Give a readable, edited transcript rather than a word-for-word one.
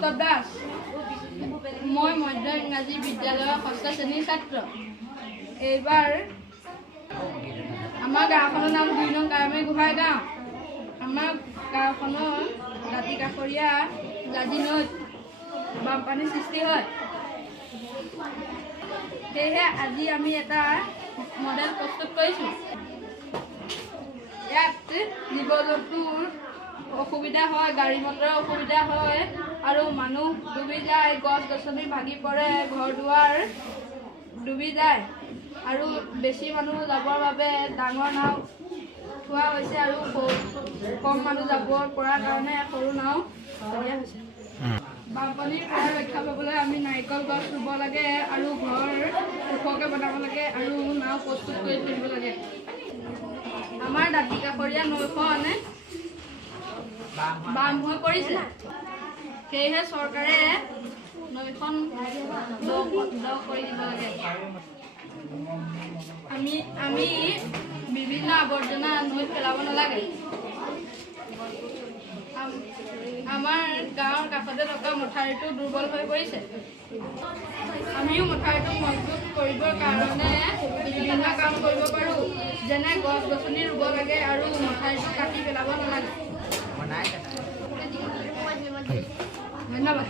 কৌস্তৱ দাস মই মধ্য ইংৰাজী বিদ্যালয়ৰ ৬ষ্ঠ শ্ৰেণীৰ ছাত্ৰ। এইবাৰ আমাৰ গাঁওখনৰ নাম ২ নং কাৰামী গোহাঁই গাঁও। আমাৰ গাঁওখনৰ দাঁতিকাষৰীয়া জাজি নৈত বানপানীৰ সৃষ্টি হয়। সেয়েহে আজি আমি এটা মডেল প্ৰস্তুত কৰিছোঁ। ইয়াত জীৱ-জন্তুৰ অসুবিধা হয়, গাড়ী মটৰৰ অসুবিধা হয় আৰু মানুহ ডুবি যায়, গছ-গছনি ভাগি পৰে, ঘৰ-দুৱাৰ ডুবি যায় আৰু বেছি মানুহ যাবৰ বাবে ডাঙৰ নাও থোৱা হৈছে আৰু কম মানুহ যাব পৰাৰ কাৰণে সৰু নাও দিয়া হৈছে। বানপানীৰ পৰা ৰক্ষা পাবলৈ আমি নাৰিকল গছ ৰুব লাগে আৰু ঘৰ ওখকৈ বনাব লাগে আৰু নাও প্ৰস্তুত কৰি তুলিব লাগে। আমাৰ দাঁতিকাষৰীয়া নৈখন বাম হৈ পৰিছে, সেয়েহে চৰকাৰে নৈখন দ কৰি দিব লাগে। আমি বিভিন্ন আৱৰ্জনা নৈত পেলাব নালাগে। আমাৰ গাঁৱৰ কাষতে থকা মথাউৰিটো দুৰ্বল হৈ পৰিছে। আমিও মথাউৰিটো মজবুত কৰিবৰ কাৰণে বিভিন্ন কাম কৰিব পাৰোঁ, যেনে গছ-গছনি ৰুব লাগে আৰু মথাউৰিটো কাটি পেলাব নালাগে। ধন্যবাদ।